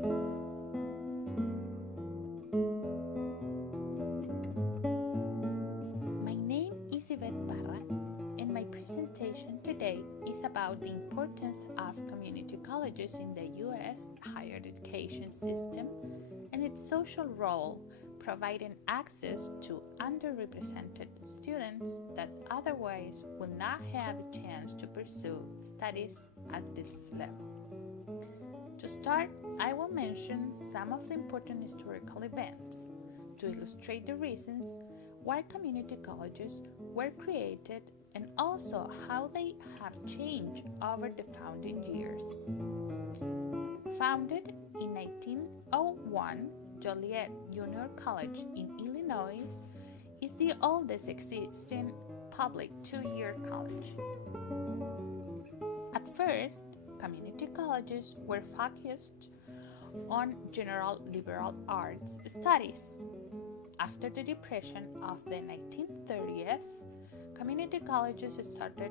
My name is Yvette Barra, and my presentation today is about the importance of community colleges in the U.S. higher education system and its social role providing access to underrepresented students that otherwise would not have a chance to pursue studies at this level. To start, I will mention some of the important historical events to illustrate the reasons why community colleges were created and also how they have changed over the founding years. Founded in 1901, Joliet Junior College in Illinois is the oldest existing public two-year college. At first, community colleges were focused on general liberal arts studies. After the Depression of the 1930s, community colleges started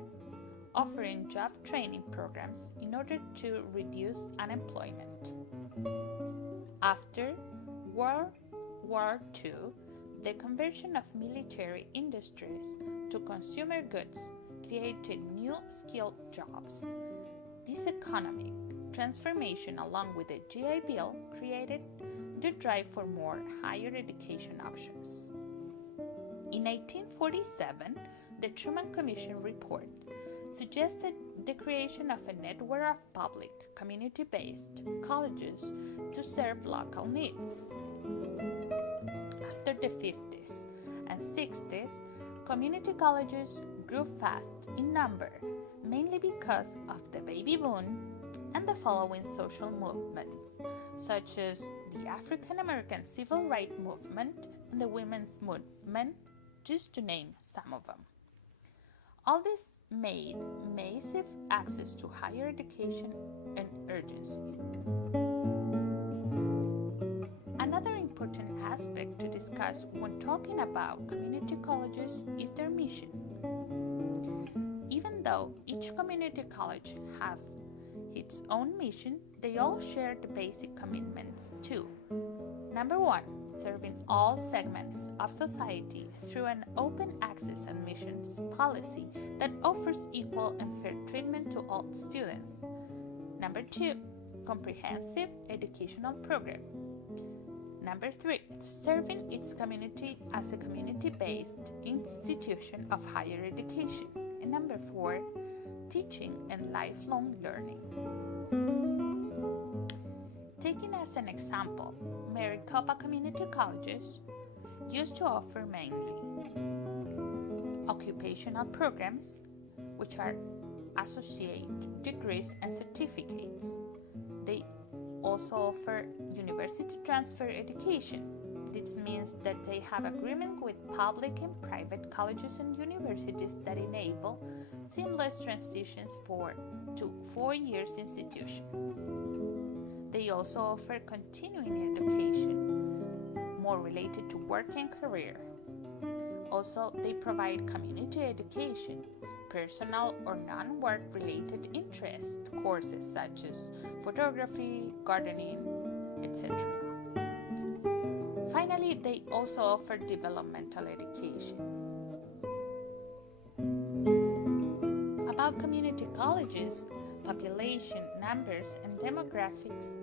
offering job training programs in order to reduce unemployment. After World War II, the conversion of military industries to consumer goods created new skilled jobs. This economic transformation, along with the GI Bill, created the drive for more higher education options. In 1847, the Truman Commission report suggested the creation of a network of public, community-based colleges to serve local needs. After the 50s and 60s, community colleges grew fast in number, mainly because of the baby boom and the following social movements, such as the African American Civil Rights Movement and the Women's Movement, just to name some of them. All this made massive access to higher education an urgency. Another important aspect to discuss when talking about community colleges is their mission. Even though each community college have its own mission, they all share the basic commitments too. Number one, serving all segments of society through an open access admissions policy that offers equal and fair treatment to all students. Number two, comprehensive educational program. Number three, serving its community as a community-based institution of higher education. And number four, teaching and lifelong learning. Taking as an example, Maricopa Community Colleges used to offer mainly occupational programs, which are associate degrees and certificates. They also offer university transfer education. This means that they have agreement with public and private colleges and universities that enable seamless transitions to 4 years institution. They also offer continuing education, more related to work and career. Also, they provide community education, personal or non-work related interest courses such as photography, gardening, etc. Finally, they also offer developmental education. About community colleges, population, numbers, and demographics.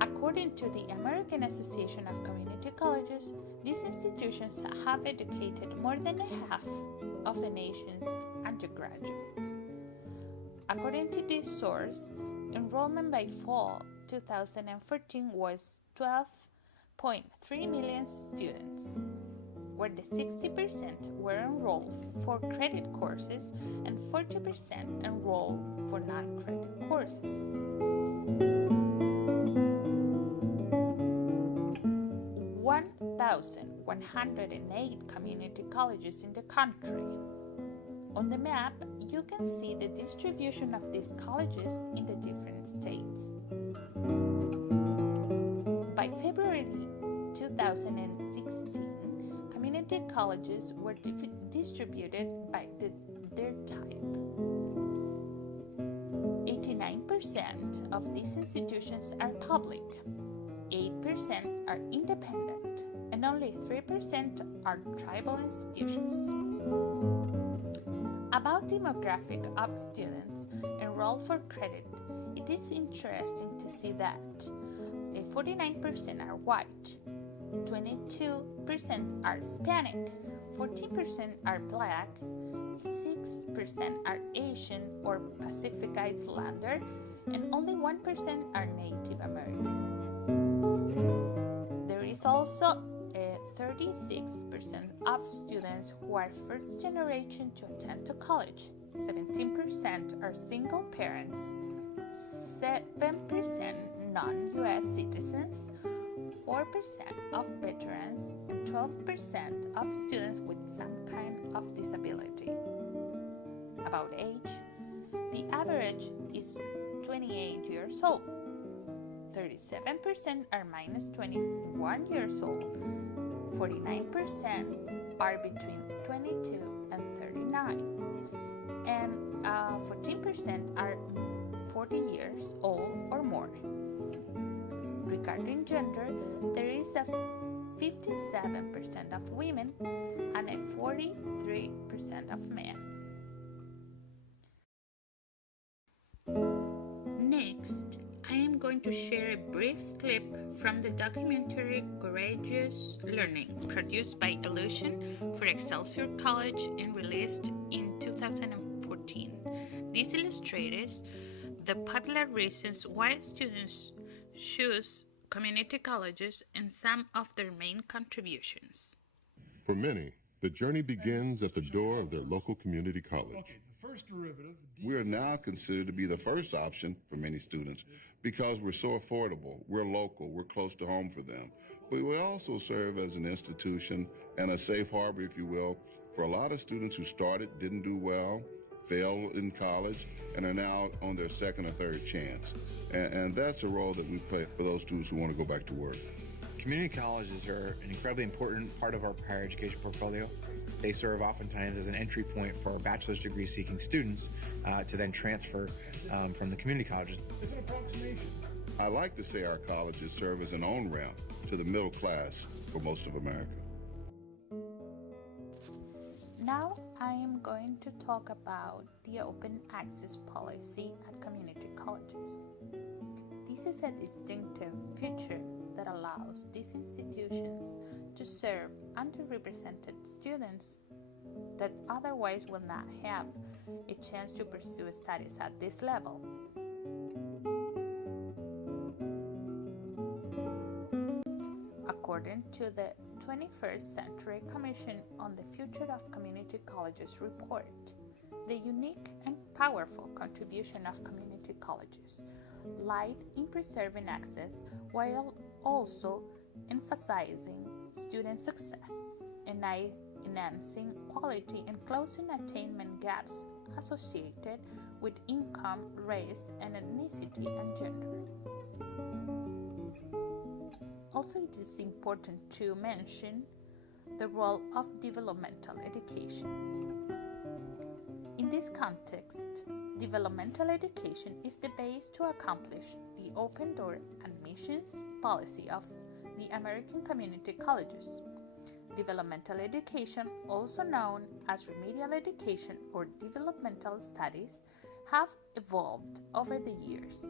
According to the American Association of Community Colleges, these institutions have educated more than half of the nation's undergraduates. According to this source, enrollment by fall 2014 was 12.3 million students, where the 60% were enrolled for credit courses and 40% enrolled for non-credit courses. 1,108 community colleges in the country. On the map, you can see the distribution of these colleges in the different states. By February 2016, community colleges were distributed by their type. 89% 8% of these institutions are public, 8% are independent, and only 3% are tribal institutions. About demographic of students enrolled for credit, it is interesting to see that 49% are white, 22% are Hispanic, 14% are black, 6% are Asian or Pacific Islander, and only 1% are Native American. There is also 36% of students who are first generation to attend to college, 17% are single parents, 7% non-US citizens, 4% of veterans, and 12% of students with some kind of disability. About age, the average is 28 years old. 37% are minus 21 years old. 49% are between 22 and 39. And 14% are 40 years old or more. Regarding gender, there is a 57% of women and a 43% of men. Next, I am going to share a brief clip from the documentary Courageous Learning, produced by Illusion for Excelsior College and released in 2014. This illustrates the popular reasons why students choose community colleges and some of their main contributions. For many, the journey begins at the door of their local community college. Okay, the first derivative. We are now considered to be the first option for many students because we're so affordable, we're local, we're close to home for them. But we also serve as an institution and a safe harbor, if you will, for a lot of students who started, didn't do well, failed in college, and are now on their second or third chance. And that's a role that we play for those students who want to go back to work. Community colleges are an incredibly important part of our higher education portfolio. They serve oftentimes as an entry point for our bachelor's degree seeking students to then transfer from the community colleges. It's an approximation. I like to say our colleges serve as an on-ramp to the middle class for most of America. Now I am going to talk about the open access policy at community colleges. This is a distinctive feature that allows these institutions to serve underrepresented students that otherwise will not have a chance to pursue studies at this level. According to the 21st Century Commission on the Future of Community Colleges report, the unique and powerful contribution of community colleges lied in preserving access while also emphasizing student success, enhancing quality and closing attainment gaps associated with income, race, and ethnicity and gender. Also, it is important to mention the role of developmental education. In this context, developmental education is the base to accomplish the open door admissions policy of the American community colleges. Developmental education, also known as remedial education or developmental studies, have evolved over the years.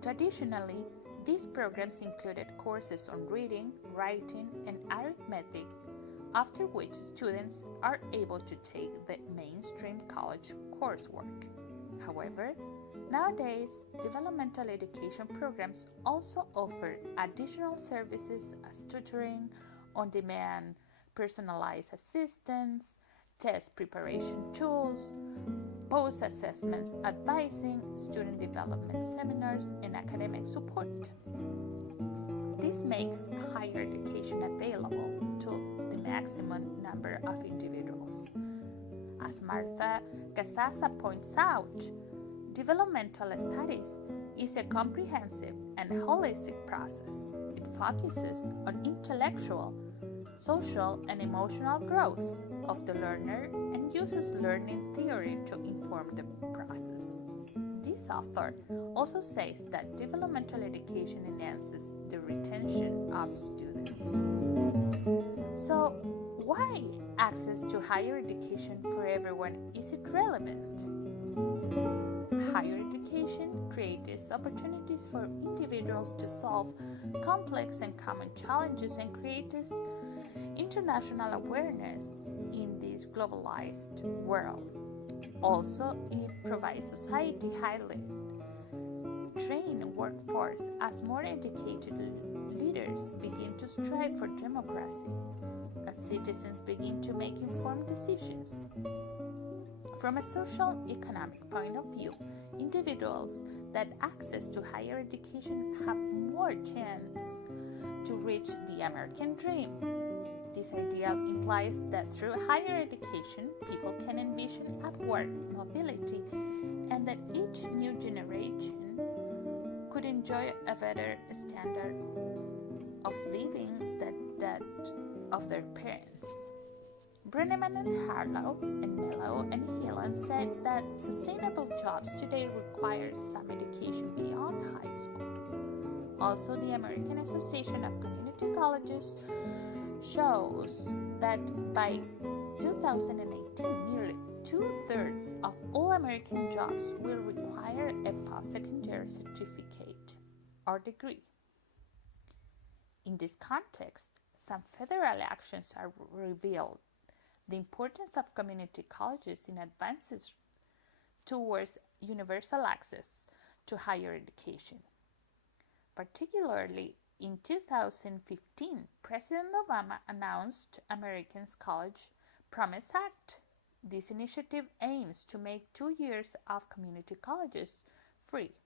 Traditionally, these programs included courses on reading, writing, and arithmetic, after which students are able to take the mainstream college coursework. However, nowadays, developmental education programs also offer additional services as tutoring, on-demand personalized assistance, test preparation tools, post-assessment advising, student development seminars, and academic support. This makes higher education available to the maximum number of individuals. As Martha Casasa points out, developmental studies is a comprehensive and holistic process. It focuses on intellectual, social, and emotional growth of the learner and uses learning theory to inform the process. This This author also says that developmental education enhances the retention of students. So, why access to higher education for everyone isn't relevant? Higher education creates opportunities for individuals to solve complex and common challenges and creates international awareness in this globalized world. Also, it provides society highly trained workforce as more educated leaders begin to strive for democracy, as citizens begin to make informed decisions. From a social economic point of view, individuals that access to higher education have more chance to reach the American dream. This ideal implies that through higher education, people can envision upward mobility and that each new generation could enjoy a better standard of living than that of their parents. Brenneman and Harlow and Mello and Helen said that sustainable jobs today require some education beyond high school. Also, the American Association of Community Colleges shows that by 2018, nearly 2/3 of all American jobs will require a post-secondary certificate or degree. In this context, some federal actions are revealed. The importance of community colleges in advances towards universal access to higher education. Particularly in 2015, President Obama announced Americans College Promise Act. This initiative aims to make 2 years of community colleges free.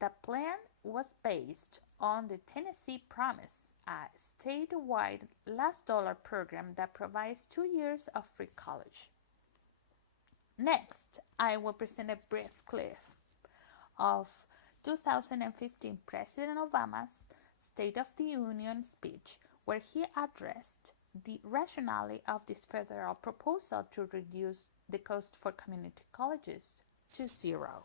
The plan was based on the Tennessee Promise, a statewide last dollar program that provides 2 years of free college. Next, I will present a brief clip of 2015 President Obama's State of the Union speech, where he addressed the rationale of this federal proposal to reduce the cost for community colleges to zero.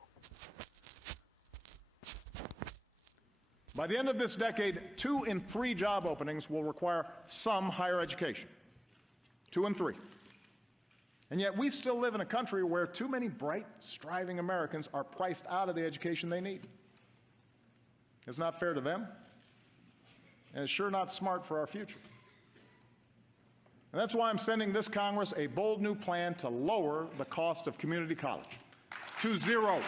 By the end of this decade, 2 in 3 job openings will require some higher education. 2 in 3. And yet we still live in a country where too many bright, striving Americans are priced out of the education they need. It's not fair to them, and it's sure not smart for our future. And that's why I'm sending this Congress a bold new plan to lower the cost of community college to zero.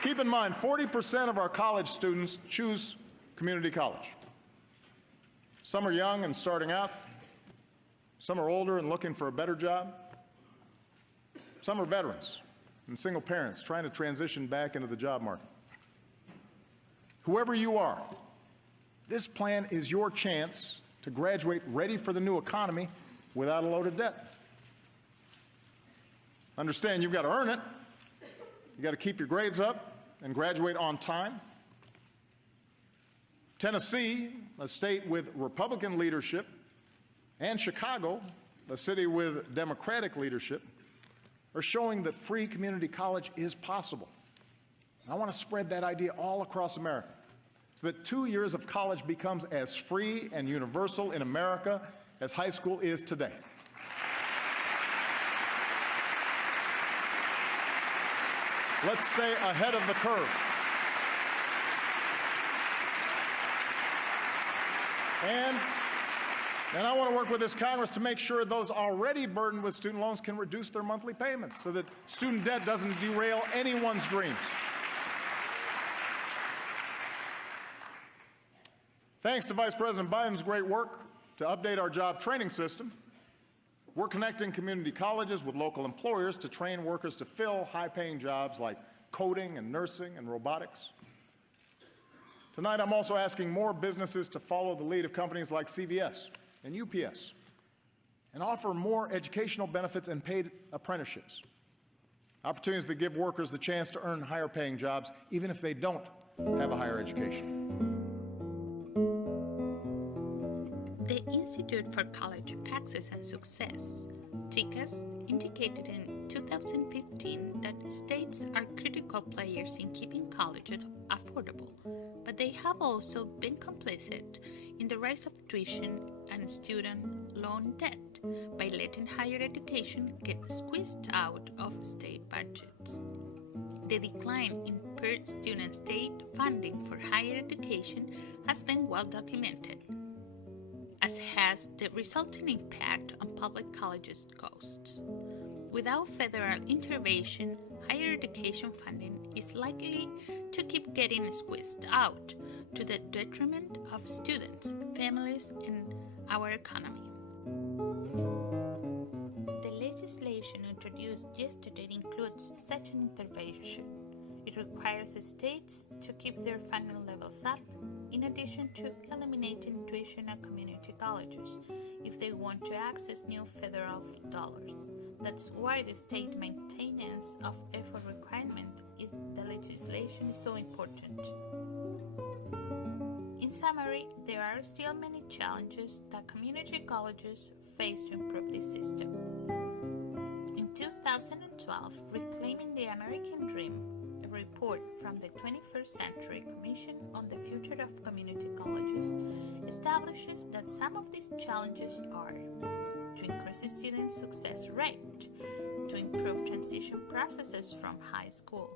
Keep in mind, 40% of our college students choose community college. Some are young and starting out. Some are older and looking for a better job. Some are veterans and single parents trying to transition back into the job market. Whoever you are, this plan is your chance to graduate ready for the new economy without a load of debt. Understand, you've got to earn it. You've got to keep your grades up and graduate on time. Tennessee, a state with Republican leadership, and Chicago, a city with Democratic leadership, are showing that free community college is possible. I want to spread that idea all across America so that 2 years of college becomes as free and universal in America as high school is today. Let's stay ahead of the curve. And I want to work with this Congress to make sure those already burdened with student loans can reduce their monthly payments so that student debt doesn't derail anyone's dreams. Thanks to Vice President Biden's great work to update our job training system, we're connecting community colleges with local employers to train workers to fill high-paying jobs like coding and nursing and robotics. Tonight, I'm also asking more businesses to follow the lead of companies like CVS and UPS and offer more educational benefits and paid apprenticeships. opportunities that give workers the chance to earn higher paying jobs, even if they don't have a higher education. The Institute for College Access and Success, TICAS, indicated in 2015 that states are critical players in keeping colleges affordable, but they have also been complicit in the rise of tuition and student loan debt by letting higher education get squeezed out of state budgets. The decline in per-student state funding for higher education has been well documented, as has the resulting impact on public colleges' costs. Without federal intervention, higher education funding is likely to keep getting squeezed out to the detriment of students, families, and our economy. The legislation introduced yesterday includes such an intervention. It requires states to keep their funding levels up, in addition to eliminating tuition at community colleges if they want to access new federal dollars. That's why the state maintenance of effort requirement in the legislation is so important. In summary, there are still many challenges that community colleges face to improve this system. In 2012, Reclaiming the American Dream, a report from the 21st Century Commission on the Future of Community Colleges, establishes that some of these challenges are to increase student success rate, to improve transition processes from high school,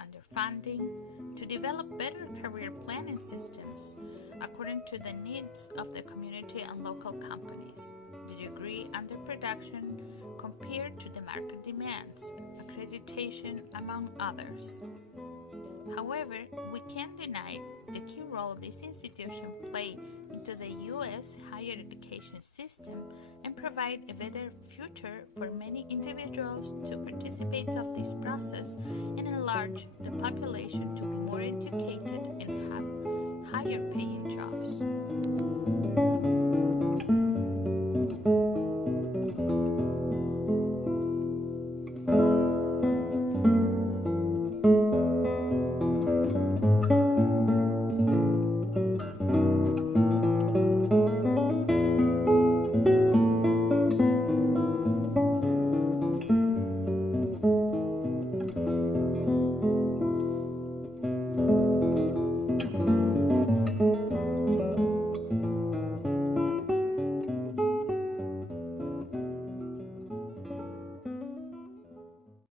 underfunding, to develop better career planning systems according to the needs of the community and local companies, the degree underproduction compared to the market demands, accreditation, among others. However, we can't deny the key role these institutions play into the U.S. higher education system and provide a better future for many individuals to participate of this process and enlarge the population to be more educated